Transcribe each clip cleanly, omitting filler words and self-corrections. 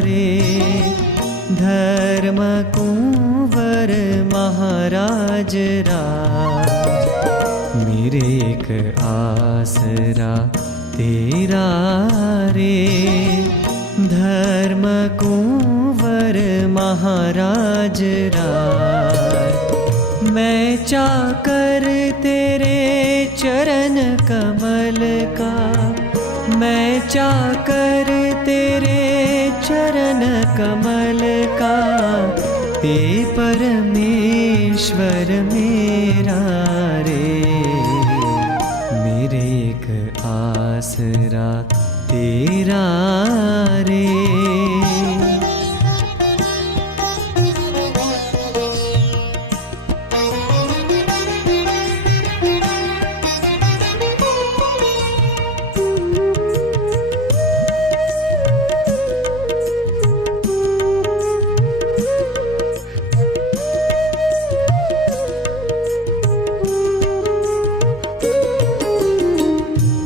रे। धर्म कुंवर महाराज राज, मेरे एक आसरा तेरा रे। धर्म कुंवर महाराज राज, मैं चाकर तेरे चरण कमल का, मैं चाकर तेरे चरण कमल का। ते परमेश्वर मेरा रे, मेरे एक आसरा तेरा रे।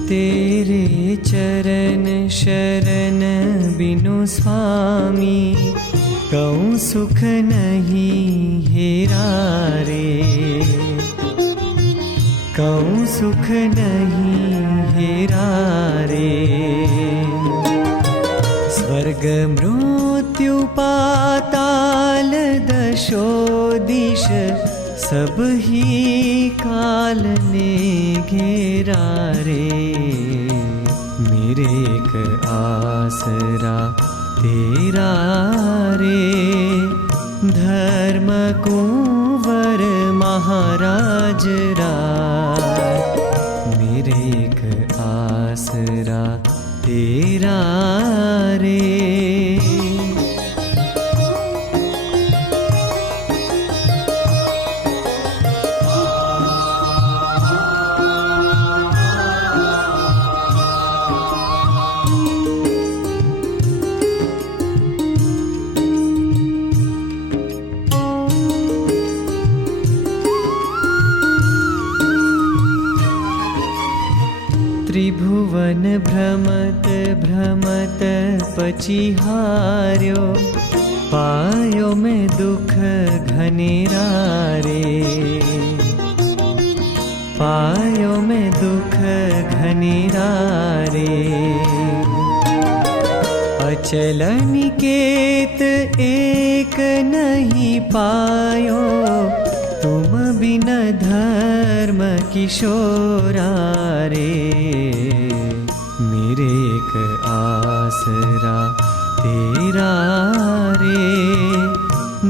तेरे चरण शरण बिनु स्वामी, कहूँ सुख नहीं हेरा रे। कहूँ सुख नहीं हेरा रे। स्वर्ग मृत्यु पाताल दशो दिश, सब ही काल ने घेरा रे। मेरे एक आसरा तेरा रे। धर्म कुंवर महाराज राज, मेरे एक आसरा तेरा रे। त्रिभुवन भ्रमत भ्रमत पची हार्यो, पायो में दुख घनेरा रे। पायो में दुख घनेरा रे। अचल निकेत एक नहीं पायो, तुम बिन धर्म किशोरा रे। मेरे एक आसरा तेरा रे।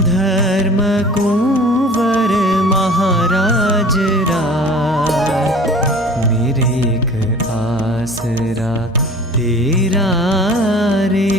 धर्म कुंवर महाराज राज, मेरे एक आसरा तेरा रे।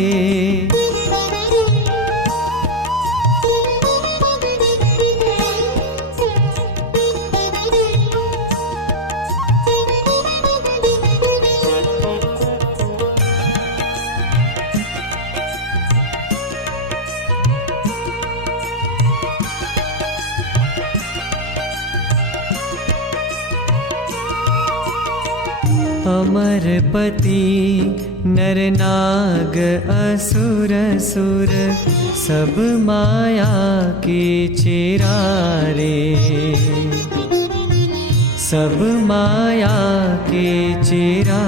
अमरपति नर नाग असुर सुर, सब माया के चेरा रे। सब माया के चेरा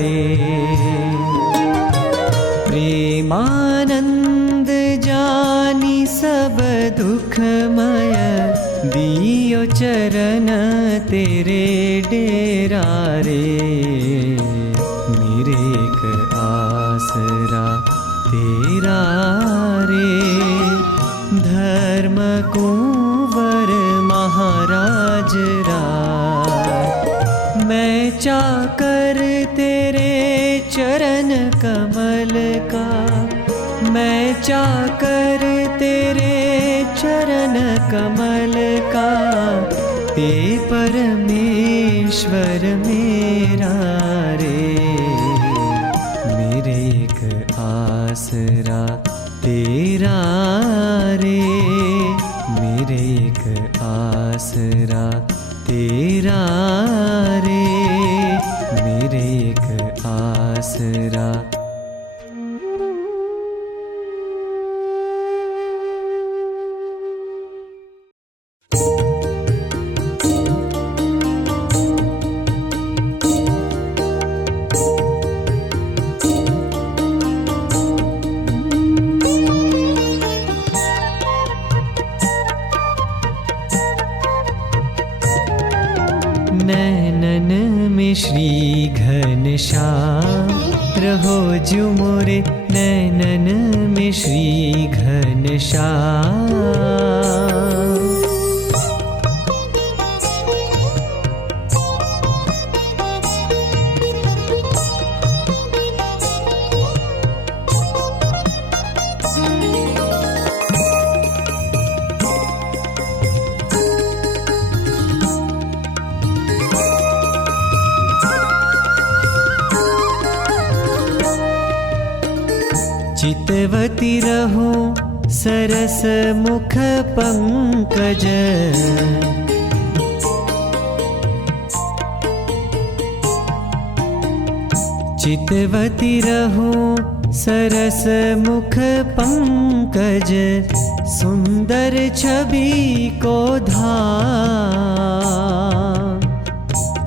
रे। प्रेमानंद जानी सब दुखमय, दियो चरण तेरे डेरा रे। मेरे एक आसरा तेरा रे। धर्म कुंवर महाराज राज, मैं चाकर तेरे चरण कमल का, मैं चाकर तेरे चरण कमल का। ते परमेश्वर मेरा रे, मेरे एक आसरा तेरा रे। मेरे एक आसरा तेरा रे। मेरे एक आसरा रहो जो मोरे नैनन में श्री घनश्याम। चितवती रहो सरस मुख पंकज, चितवती रहो सरस मुख पंकज, सुंदर छवि को धाम,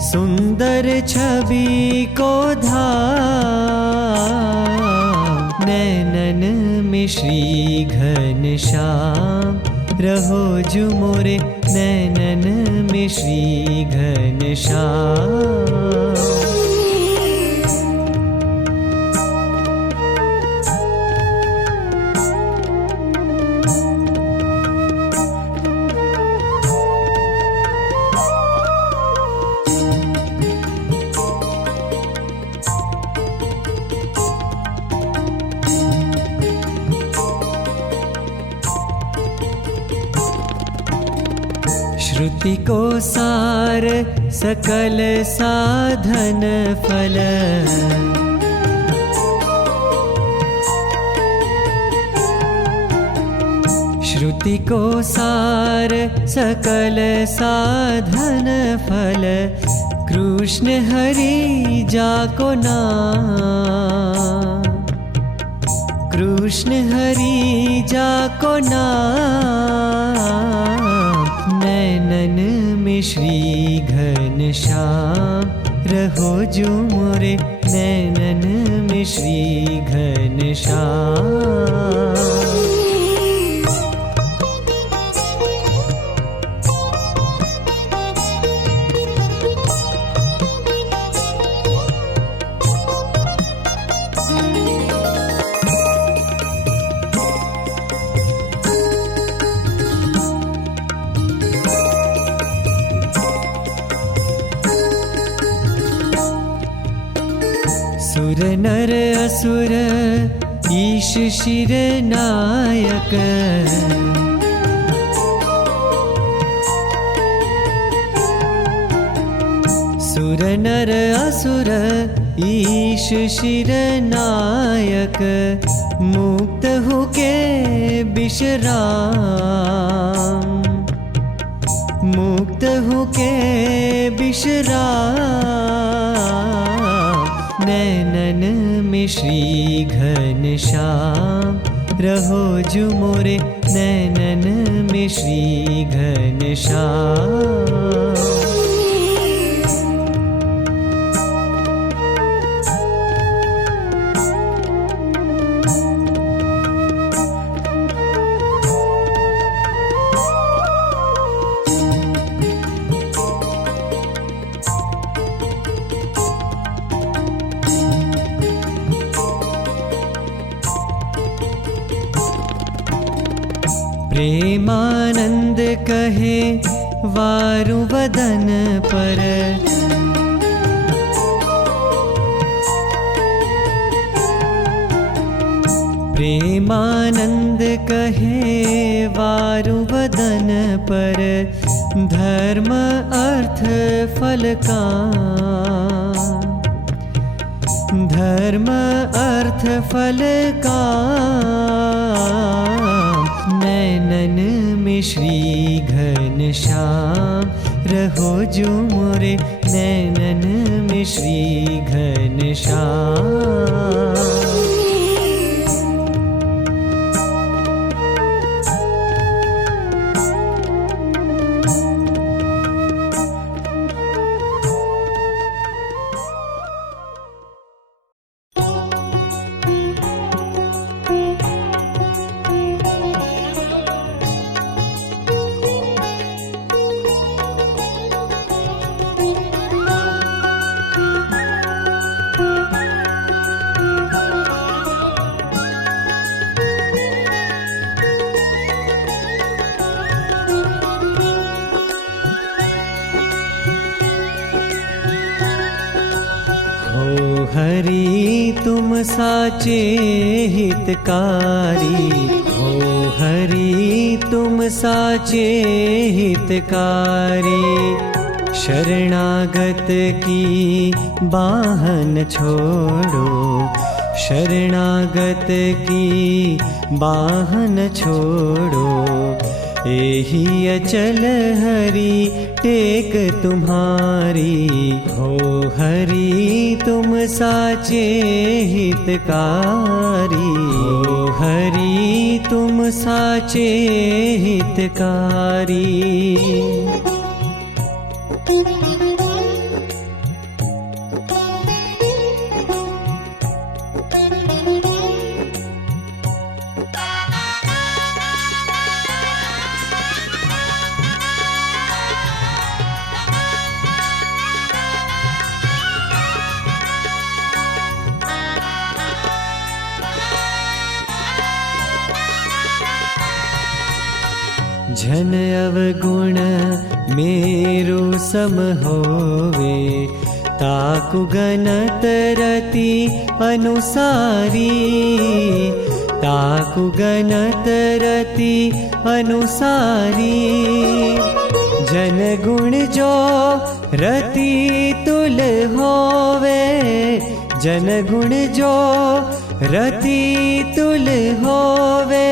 सुंदर छवि को धाम। नैनन में श्री घनश्याम, रहो जो मोरे नैनन में श्री घनश्याम। श्रुति को सार सकल साधन फल, श्रुति को सार सकल साधन फल, कृष्ण हरि जाको नाम, कृष्ण हरि जाको नाम। नैनन में श्री घनश्याम, रहो जो मोरे नैनन में श्री घनश्याम। सुर नर असुर ईश शिर नायक, सुर नर असुर ईश शिर नायक, मुक्त होके विश्राम, मुक्त होके विश्राम। नैनन में श्री घनश्याम, रहो जो मोरे नैनन में श्री घनश्याम। प्रेमानंद कहे वारु वदन पर, प्रेमानंद कहे वारु वदन पर, धर्म अर्थ फल का, धर्म अर्थ फल का। नैनन में श्री घनश्याम, रहो जो मोरे नैनन में श्री घनश्याम। साचे हितकारी, हो हरि तुम साचे हितकारी। शरणागत की बाहन छोड़ो, शरणागत की बाहन छोड़ो। एही अचल हरि टेक तुम्हारी, हो हरि तुम साचे हितकारी, हो हरि तुम साचे हितकारी। जन अवगुण मेरो सम होवे, ताकु गनत रति अनुसारी, ताकु गनत रति अनुसारी। जन गुण जो रति तुल होवे, जन गुण जो रति तुल होवे।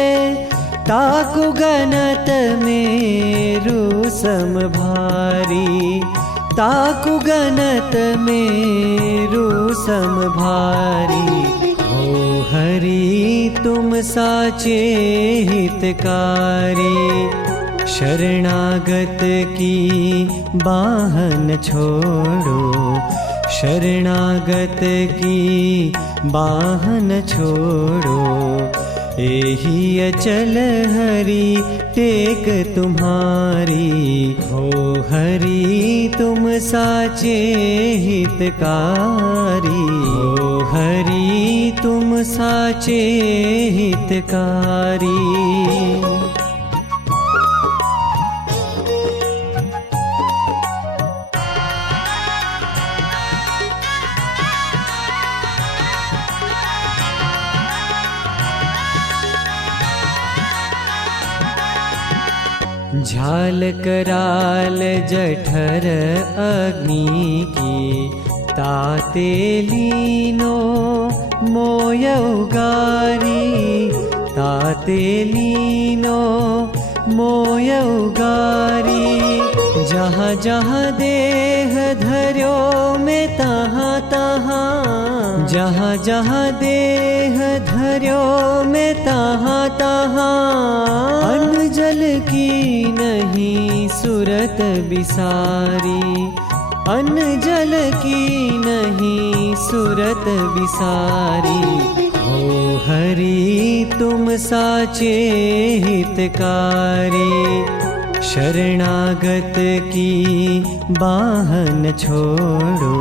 ताकु गनत मेरु सम भारी, ताकु गनत मेरु सम भारी। हो हरि तुम साचे हितकारी, शरणागत की बाहन छोड़ो, शरणागत की बाहन छोड़ो। एही अचल हरि टेक तुम्हारी, हो हरि तुम साचे हितकारी, हो हरि तुम साचे हितकारी। झाल कराल जठर अग्नि की, ताते लीनो मोय उगारी, ताते लीनो मोय उगारी। जहाँ जहाँ देह धर्यो में तहाँ तहाँ, जहाँ जहाँ देह धर्यो में तहाँ तहाँ। अन्न जल की नहीं सुरत बिसारी, अन्न जल की नहीं सुरत बिसारी। हो हरि तुम साचे हितकारी, शरणागत की बाहन छोड़ो,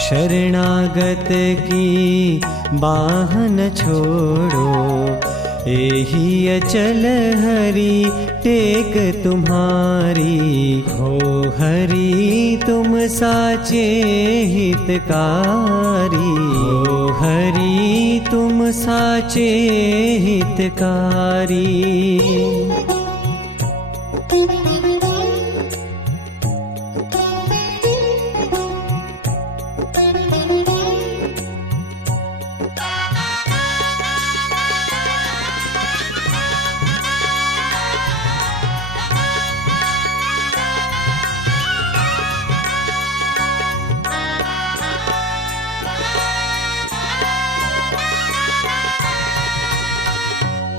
शरणागत की बाहन छोड़ो। एही अचल हरि टेक तुम्हारी, हो हरि तुम साचे हितकारी, हो हरि तुम साचे हितकारी।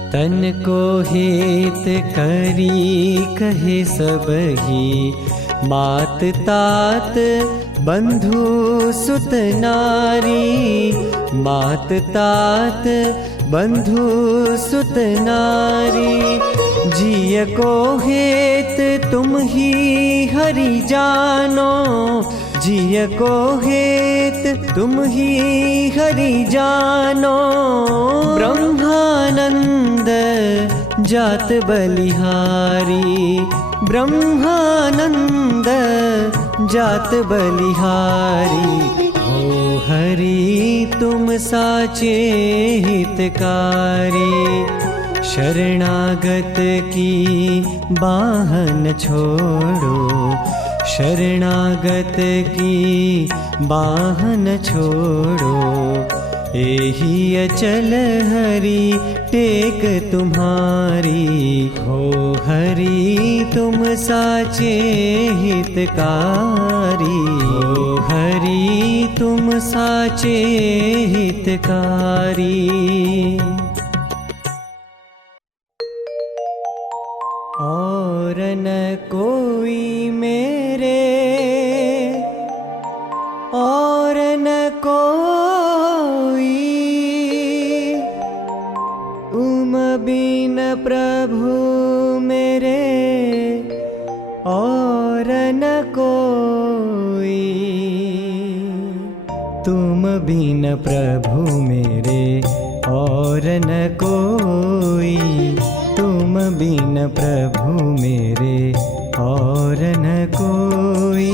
तन को हित करी कहे सबही, मात तात बंधु सुत नारी, मात तात बंधु सुत नारी। जिय को हेत तुम ही हरि जानो, जिय को हेत तुम ही हरि जानो। ब्रह्मानंद जात बलिहारी, ब्रह्मानंद जात बलिहारी। हो हरि तुम साचे हितकारी, शरणागत की बाहन छोड़ो, शरणागत की बाहन छोड़ो। एही अचल हरि टेक तुम्हारी, हो हरि तुम साचे हितकारी, हो हरि तुम साचे हितकारी। और न कोई मेरे, और न कोई, तुम बिन प्रभु मेरे, और न कोई। तुम बिन प्रभु मेरे और न कोई, तुम बिन प्रभु मेरे और न कोई।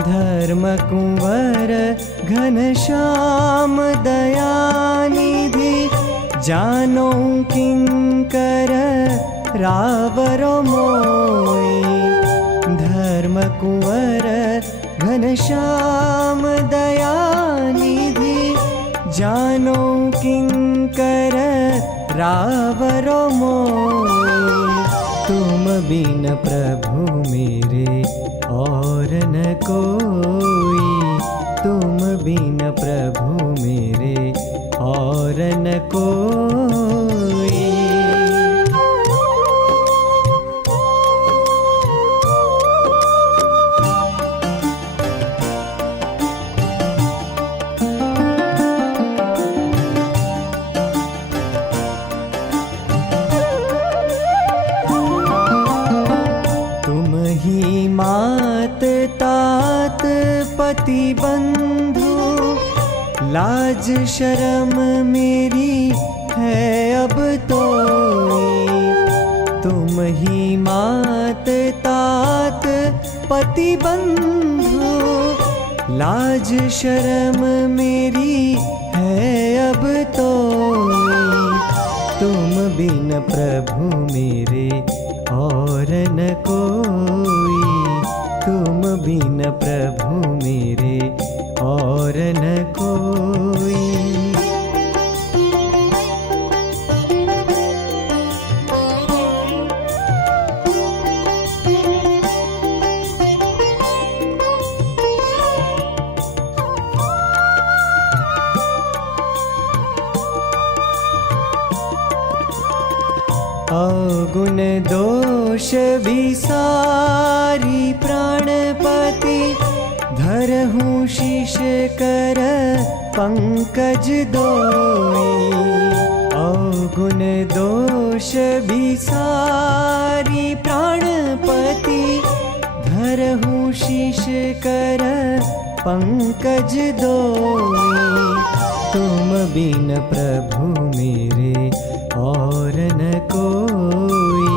धर्म कुंवर घनश्याम दयानिधि, जानो किंकर रावरो मोई। धर्म कुंवर घनश्याम दयानिधि, जानो किंकर रावरो मोई। तुम बिन प्रभु मेरे और न कोई, तुम बिन प्रभु मेरे और न कोई। मात तात पति बंधु, लाज शर्म मेरी है अब तो। तुम ही मात तात पति बंधु, लाज शर्म मेरी है अब तो। तुम बिन प्रभु मेरे और न कोई, तुम बिन प्रभु मेरे और न कोई। अवगुण दोष विसारी प्राणपति, धरहूँ शीश कर पंकज दोई। अवगुण दोष विसारी प्राणपति, धरहूँ शीश कर पंकज दोई। तुम बिन प्रभु मेरे और न कोई,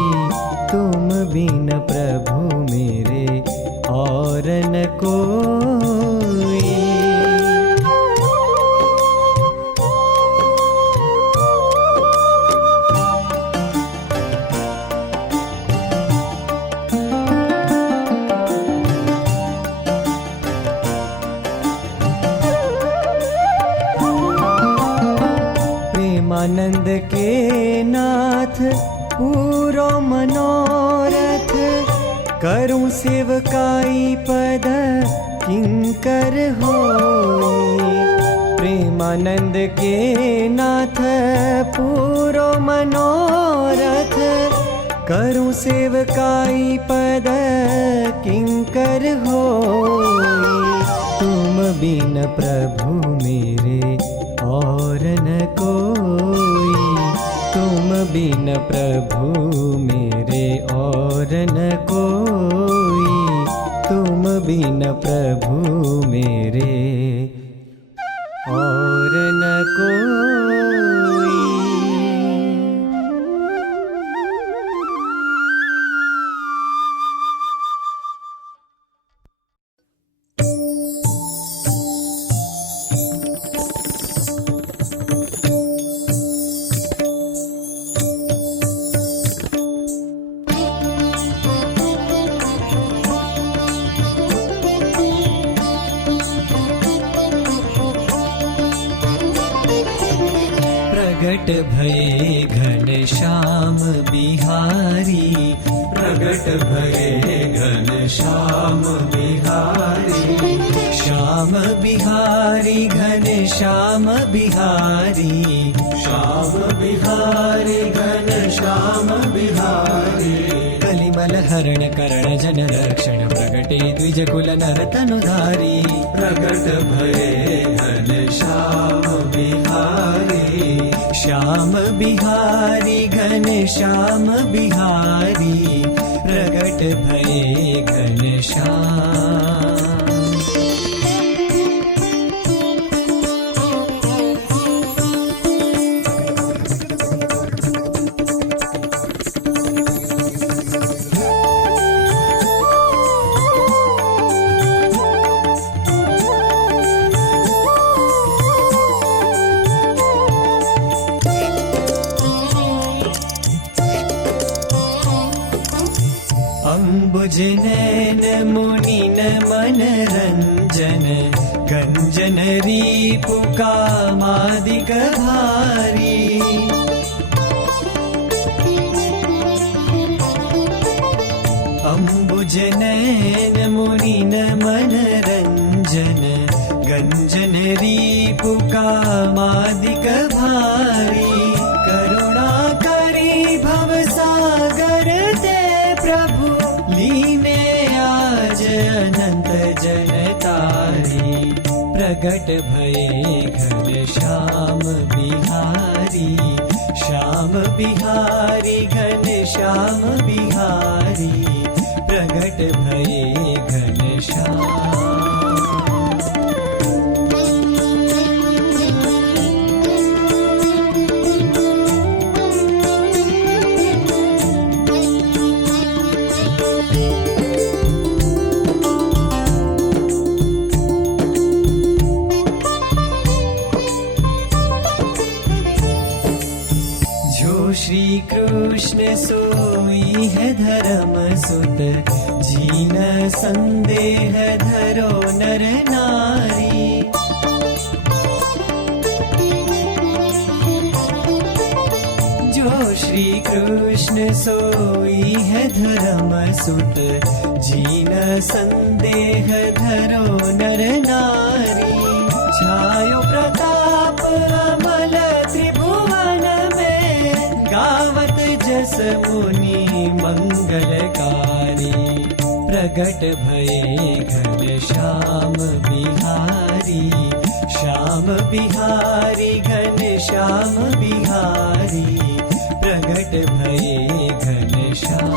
तुम बिन प्रभु मेरे और न कोई। प्रेमानंद के नाथ पूरो मनोरथ, करूं सेवकाई पद किंकर होई। प्रेमानंद के नाथ पूरो मनोरथ, करूं सेवकाई पद किंकर होई। तुम बिन प्रभु मेरे और बिन प्रभु मेरे और न कोई, तुम बिन प्रभु मेरे और न कोई। प्रगट भये घनश्याम बिहारी, प्रगट भये घनश्याम बिहारी, श्याम बिहारी घनश्याम बिहारी, श्याम बिहारी घनश्याम बिहारी। कलिमल हरण करण जन रक्षण, प्रगटे द्विज कुल नर तनुधारी। प्रगट भये घनश्याम बिहारी, श्याम बिहारी घनश्याम बिहारी, प्रगट भये घनश्याम। अंबुज नैन मुनिन मन रंजन, गंजन रीपु कामादिक भारी। अंबुज नैन मुनिन मन रंजन, गंजन रीपु कामादिक भारी। करुणा करी भव सागर ते प्रभु, लीने आज अनंत जन तारी। प्रगट भये घनश्याम बिहारी, श्याम बिहारी घनश्याम बिहारी, प्रगट भये घनश्याम। श्री कृष्ण सोई है धर्म सुत, जीन संदेह धरो नर नारी। जो श्री कृष्ण सोई है धर्म सुत, जीन संदेह धरो नर नारी। छायो प्रताप अमल त्रिभुवन में, गावत जस मुनि मंगलकारी। प्रगट भये घनश्याम बिहारी, श्याम बिहारी घनश्याम बिहारी, प्रगट भये घनश्याम।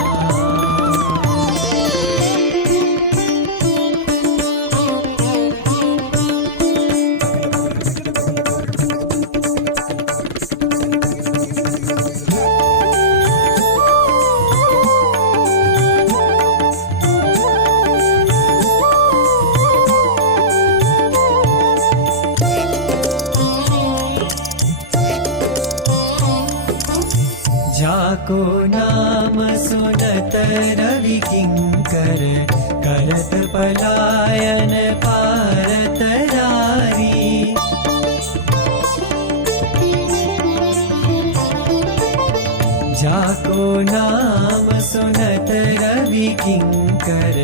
जाको नाम सुनत रवि किंकर, करत पलायन पारत रारी। जाको नाम सुनत रवि किंकर,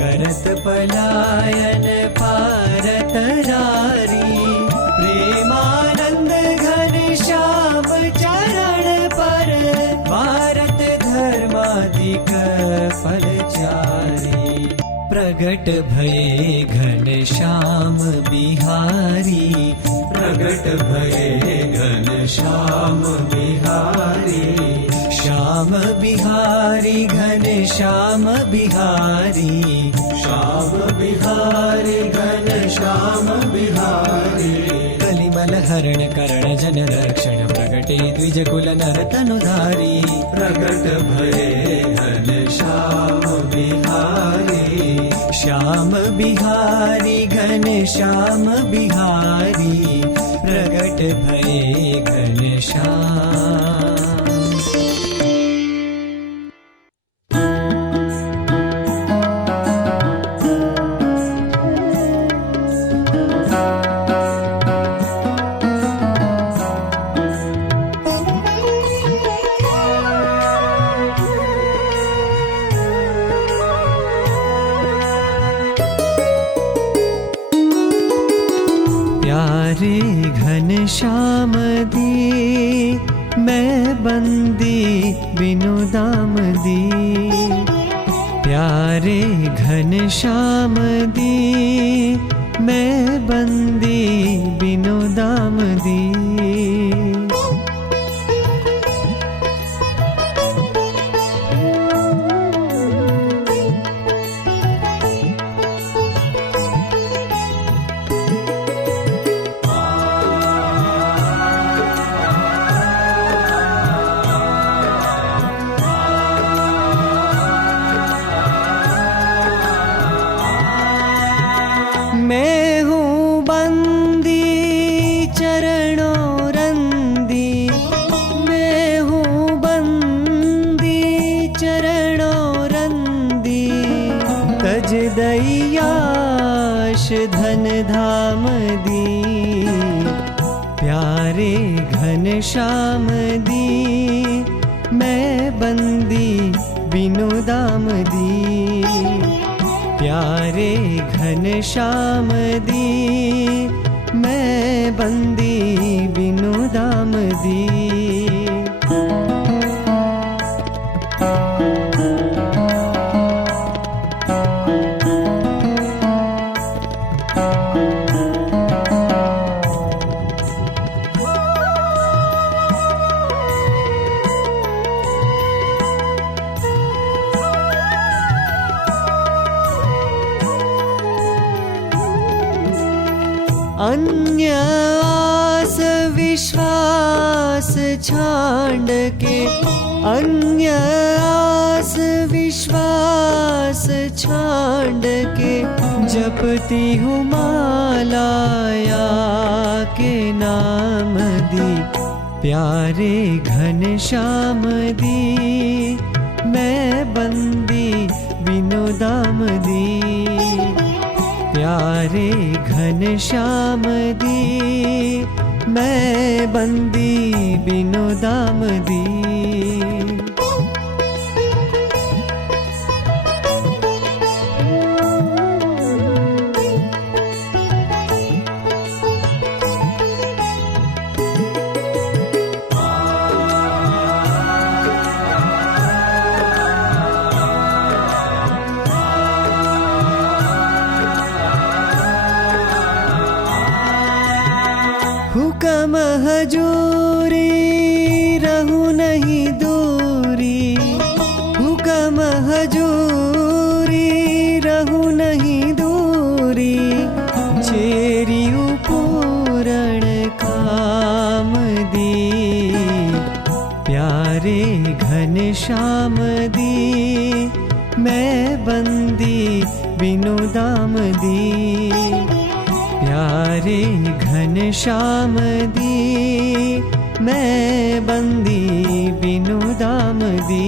करत पलायन पारत रारी। प्रेमानंद घनश्याम चरण पर, भारत धर्माधिक फलचारी। प्रगट भये घनश्याम बिहारी, प्रगट भये घनश्याम बिहारी श्याम बिहारी घनश्याम बिहारी श्याम बिहारी घनश्याम बिहारी कलिमल हरण करण जन रक्षण प्रगटे द्विजकुल नरतनुधारी प्रगट भये घनश्याम बिहारी श्याम बिहारी घनश्याम बिहारी प्रगट भये घनश्याम प्यारे घनश्याम दी मैं बंदी बिनु दाम दी प्यारे घनश्याम दी मैं बंदी बिनु दाम दी मैं हूँ बंदी चरणों रंदी मैं हूँ बंदी चरणों रंदी तज दयाश धन धाम दी प्यारे घनश्याम दी मैं बंदी बिनु दाम दी प्यारे घनश्याम दी मैं बंदी बिनु दाम दी अन्य आस विश्वास छांड के अन्य आस विश्वास छांड के जपती हूँ मालाया के नाम दी प्यारे घनश्याम दी मैं बंदी बिनु दाम दी प्यारे घनश्याम दी मैं बंदी बिनु दाम दी हुक्म हजूरी रहूं नहीं दूरी हुक्म हजूरी रहूं नहीं दूरी चेरियू पूरण काम दी प्यारे घनश्याम दी मैं बंदी बिनु दाम दी प्यारे घनश्याम दी मैं बंदी बिनु दाम दी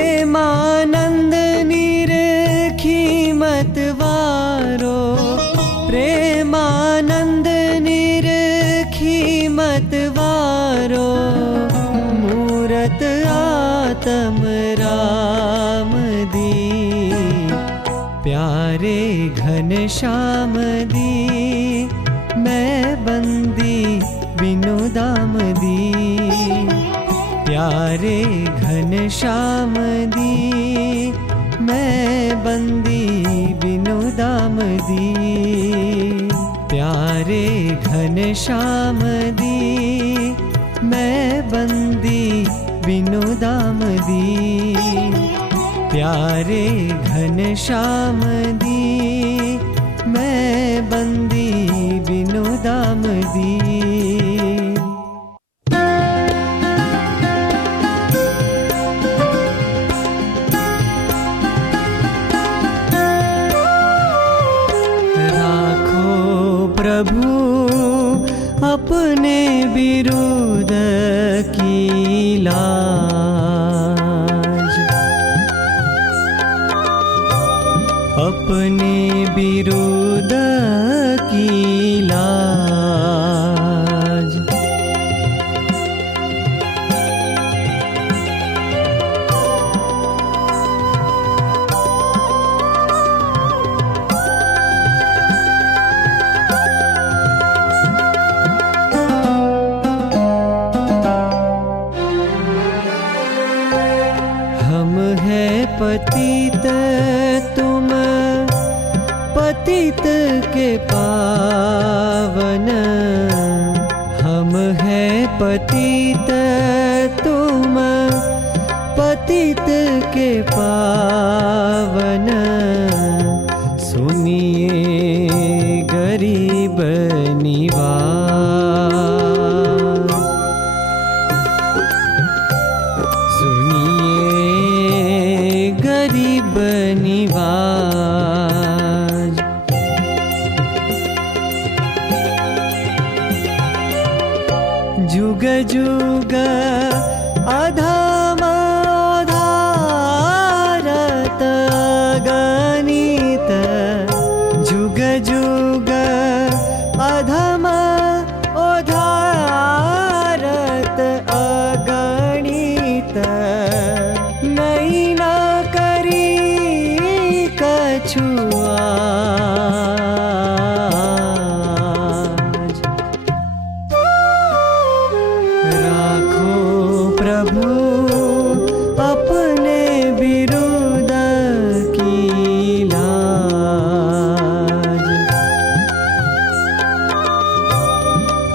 प्रेमानंद निरखी मत वारो प्रेमानंद निरखी मत वारो मूरत तम राम दी, प्यारे घन श्याम दी, मैं बंदी बिनु दाम दी। प्यारे घन श्याम दी, मैं बंदी बिनु दाम दी। प्यारे घन श्याम दी, मैं बंदी बिनु दाम दी। प्यारे घन श्याम दी, मैं बंदी बिनु दाम दी। प्रभु अपने विरुद्ध की लाज, अपने विरुद्ध की लाज। पतित तुम पतित के पावन, हम हैं पतित तुम पतित के पावन। सुनिए गरीब निवाज, सुनिए गरीब निवाज। जुग जुग अधम उधारत गणित, जुग जुग अधम उधारत अगणित। नहीं न करी कछुआज, राखो प्रभु अपने विरुद्ध की लाज,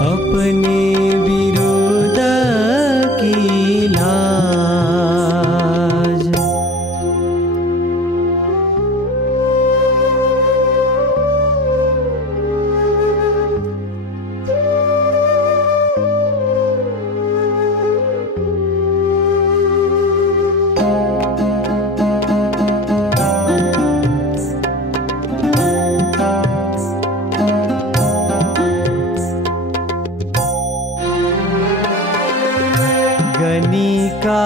अपने विरुद्ध की लाज। गणिका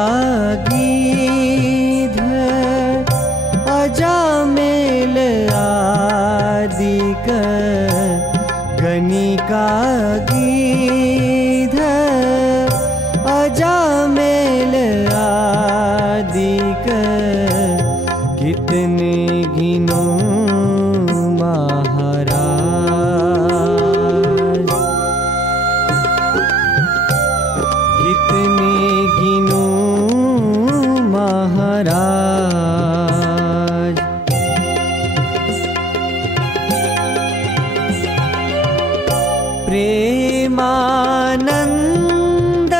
गीध अजामेल आदिक, गणिका गीध अजामेल आदिक। कितने गिनो महाराज, कितने गिनो महाराज। प्रेमानंद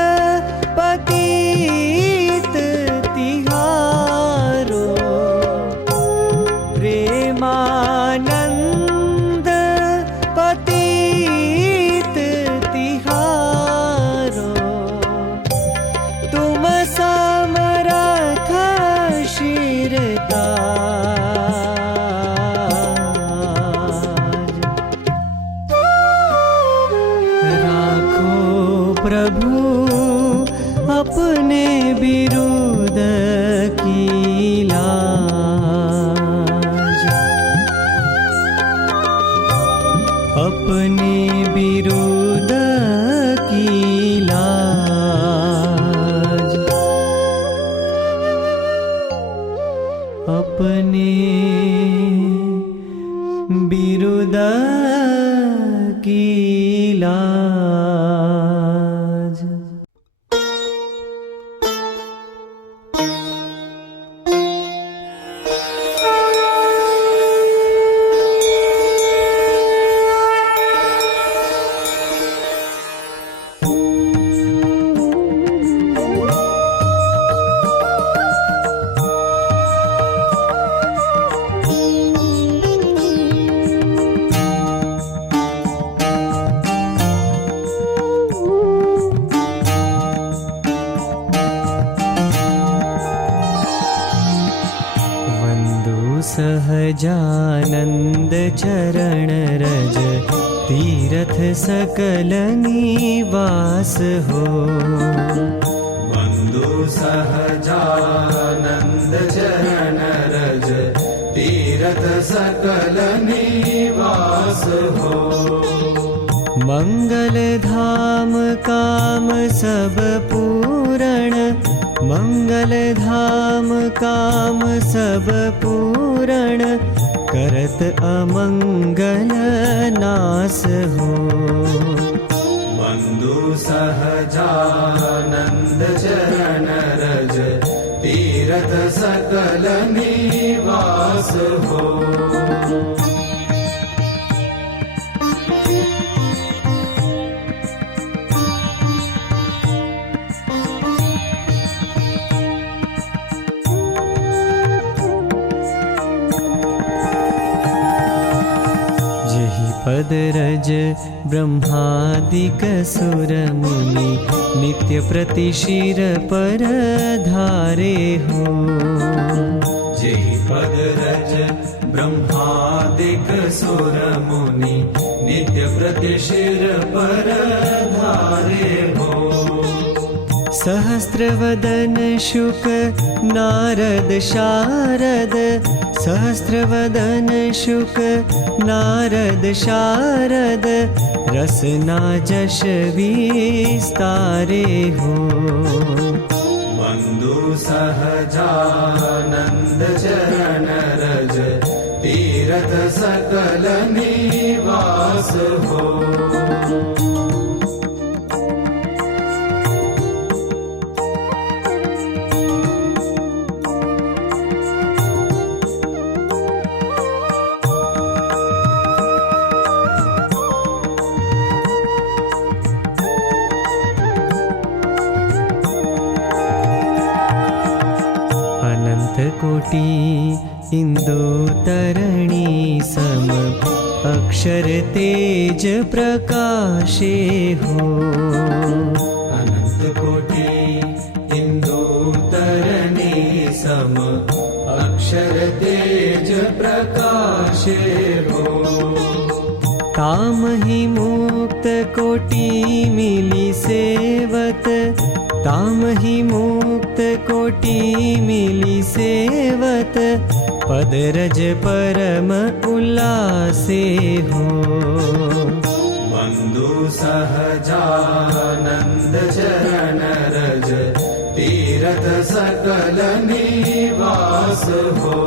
पतित तिहारो, प्रेमानंद पतित तिहारो। तुम समरथ अपने बिरुद की लाज। सहजानंद चरण रज तीरथ सकल निवास हो। वंदु सहजानंद चरण रज तीरथ सकल निवास हो। मंगल धाम काम सब पूरण, मंगल धाम काम सब पूरण, करत अमंगल नाश हो। वंदु सहजानंद चरण रज तीरथ सकल निवास हो। पद रज ब्रह्मादिक सुर मुनि, नित्य प्रति शिर पर धारे हो। जेहि पद रज ब्रह्मादिक सुर मुनि, नित्य प्रति शिर पर धारे हो। सहस्रवदन शुक नारद शारद, सहस्रवदन शुक नारद शारद, रसना जश विस्तारे हो। वंदु सहजानंद चरण रज तीरथ सकल निवास हो। कोटि इंदु तरणी सम, अक्षर तेज प्रकाशे हो। अनंत कोटि इंदु तरणी सम, अक्षर तेज प्रकाशे हो। तामहि मुक्त कोटि मिली सेवत, तामहि मुक्त कोटि मिली सेवत, पद रज परम उल्लासे हो। वंदु सहजानंद चरण रज तीरथ सकल निवास हो।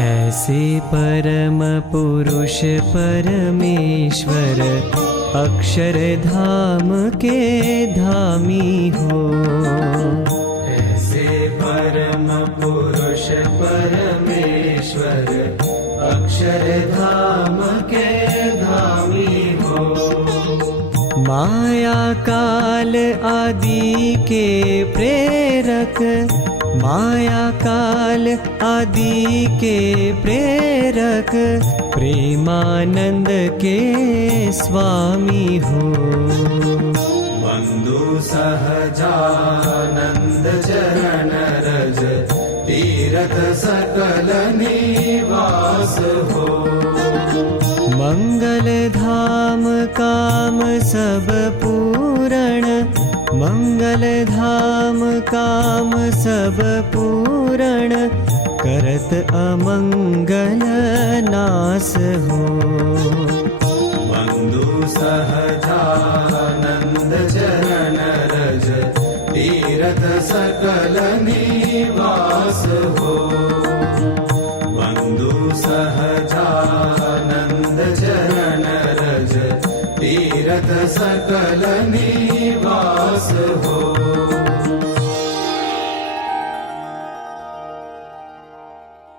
ऐसे परम पुरुष परमेश्वर, अक्षर धाम के धामी हो। ऐसे परम पुरुष परमेश्वर, अक्षर धाम के धामी हो। माया काल आदि के प्रेरक, माया काल आदि के प्रेरक, प्रेमानंद के स्वामी हो। वंदु सहजानंद चरण रज तीरथ सकल निवास हो। मंगल धाम काम सब पूरण, मंगल धाम काम सब पूरण, करत अमंगल नाश हो। बंधु सहजानंद चरण रज, तीरथ सकल निवास हो। बंधु सहजानंद चरण रज, तीरथ सकल निवास हो।